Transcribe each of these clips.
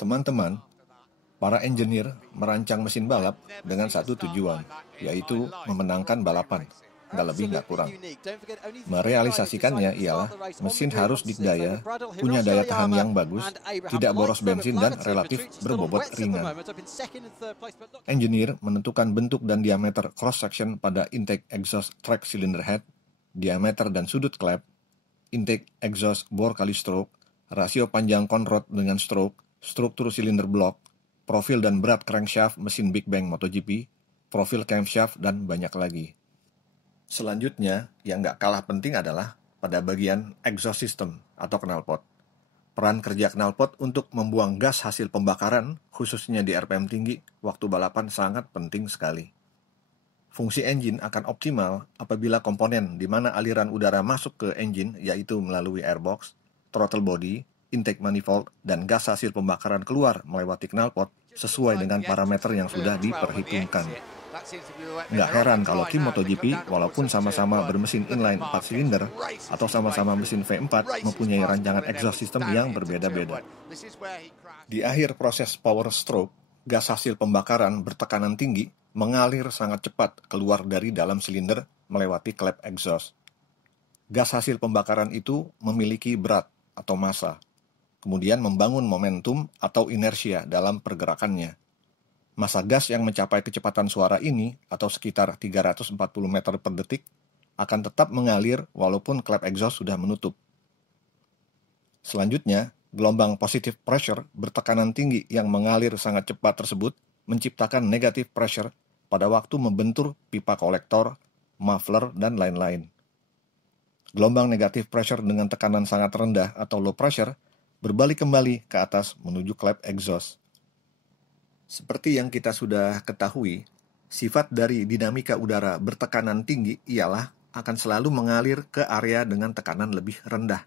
Teman-teman, para engineer merancang mesin balap dengan satu tujuan, yaitu memenangkan balapan, nggak lebih nggak kurang. Merealisasikannya ialah mesin harus dikdaya, punya daya tahan yang bagus, tidak boros bensin dan relatif berbobot ringan. Engineer menentukan bentuk dan diameter cross-section pada intake exhaust track cylinder head, diameter dan sudut klep, intake exhaust bore kali stroke, rasio panjang conrod dengan stroke, struktur silinder blok, profil dan berat crankshaft mesin Big Bang MotoGP, profil camshaft, dan banyak lagi. Selanjutnya, yang nggak kalah penting adalah pada bagian exhaust system atau knalpot. Peran kerja knalpot untuk membuang gas hasil pembakaran, khususnya di RPM tinggi, waktu balapan sangat penting sekali. Fungsi engine akan optimal apabila komponen di mana aliran udara masuk ke engine, yaitu melalui airbox, throttle body, intake manifold, dan gas hasil pembakaran keluar melewati knalpot sesuai dengan parameter yang sudah diperhitungkan. Nggak heran kalau tim MotoGP, walaupun sama-sama bermesin inline 4 silinder atau sama-sama mesin V4, mempunyai rancangan exhaust system yang berbeda-beda. Di akhir proses power stroke, gas hasil pembakaran bertekanan tinggi mengalir sangat cepat keluar dari dalam silinder melewati klep exhaust. Gas hasil pembakaran itu memiliki berat atau massa, kemudian membangun momentum atau inersia dalam pergerakannya. Massa gas yang mencapai kecepatan suara ini, atau sekitar 340 meter per detik, akan tetap mengalir walaupun klep exhaust sudah menutup. Selanjutnya, gelombang positive pressure bertekanan tinggi yang mengalir sangat cepat tersebut menciptakan negative pressure pada waktu membentur pipa kolektor, muffler, dan lain-lain. Gelombang negative pressure dengan tekanan sangat rendah atau low pressure berbalik kembali ke atas menuju klep exhaust. Seperti yang kita sudah ketahui, sifat dari dinamika udara bertekanan tinggi ialah akan selalu mengalir ke area dengan tekanan lebih rendah.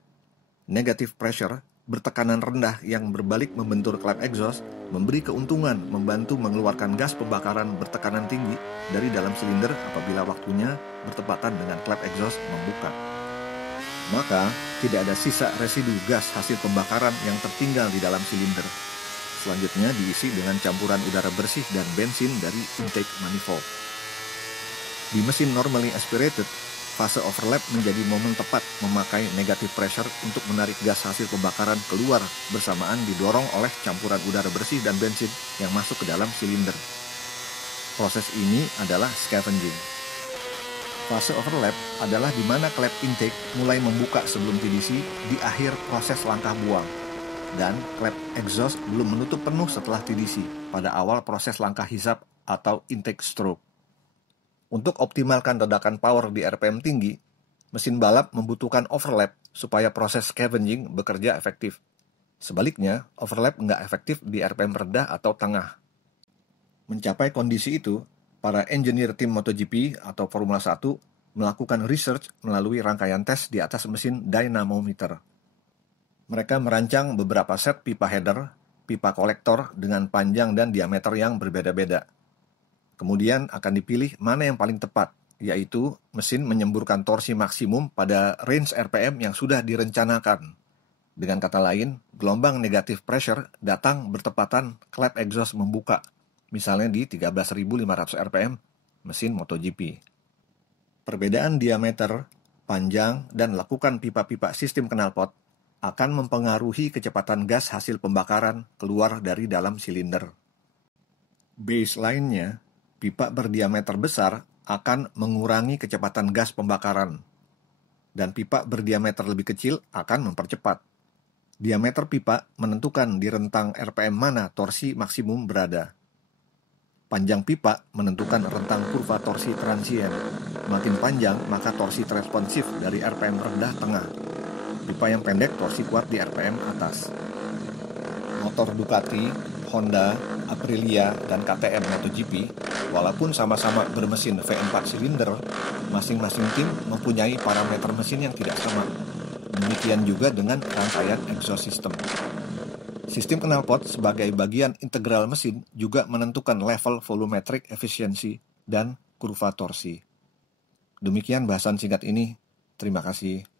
Negative pressure, bertekanan rendah yang berbalik membentur klep exhaust, memberi keuntungan membantu mengeluarkan gas pembakaran bertekanan tinggi dari dalam silinder apabila waktunya bertepatan dengan klep exhaust membuka. Maka, tidak ada sisa residu gas hasil pembakaran yang tertinggal di dalam silinder. Selanjutnya diisi dengan campuran udara bersih dan bensin dari intake manifold. Di mesin normally aspirated, fase overlap menjadi momen tepat memakai negative pressure untuk menarik gas hasil pembakaran keluar bersamaan didorong oleh campuran udara bersih dan bensin yang masuk ke dalam silinder. Proses ini adalah scavenging. Fase overlap adalah di mana klep intake mulai membuka sebelum TDC di akhir proses langkah buang, dan klep exhaust belum menutup penuh setelah TDC pada awal proses langkah hisap atau intake stroke. Untuk optimalkan ledakan power di RPM tinggi, mesin balap membutuhkan overlap supaya proses scavenging bekerja efektif. Sebaliknya, overlap nggak efektif di RPM rendah atau tengah. Mencapai kondisi itu, para engineer tim MotoGP atau Formula 1 melakukan research melalui rangkaian tes di atas mesin dynamometer. Mereka merancang beberapa set pipa header, pipa kolektor dengan panjang dan diameter yang berbeda-beda. Kemudian akan dipilih mana yang paling tepat, yaitu mesin menyemburkan torsi maksimum pada range RPM yang sudah direncanakan. Dengan kata lain, gelombang negative pressure datang bertepatan klep exhaust membuka, misalnya di 13.500 RPM mesin MotoGP. Perbedaan diameter, panjang, dan lekukan pipa-pipa sistem knalpot akan mempengaruhi kecepatan gas hasil pembakaran keluar dari dalam silinder. Baseline-nya, pipa berdiameter besar akan mengurangi kecepatan gas pembakaran, dan pipa berdiameter lebih kecil akan mempercepat. Diameter pipa menentukan di rentang RPM mana torsi maksimum berada. Panjang pipa menentukan rentang kurva torsi transient. Makin panjang, maka torsi responsif dari RPM rendah tengah. Pipa yang pendek torsi kuat di RPM atas. Motor Ducati, Honda, Aprilia, dan KTM MotoGP, walaupun sama-sama bermesin V4 silinder, masing-masing tim mempunyai parameter mesin yang tidak sama. Demikian juga dengan rangkaian exhaust system. Sistem knalpot sebagai bagian integral mesin juga menentukan level volumetric efficiency dan kurva torsi. Demikian bahasan singkat ini. Terima kasih.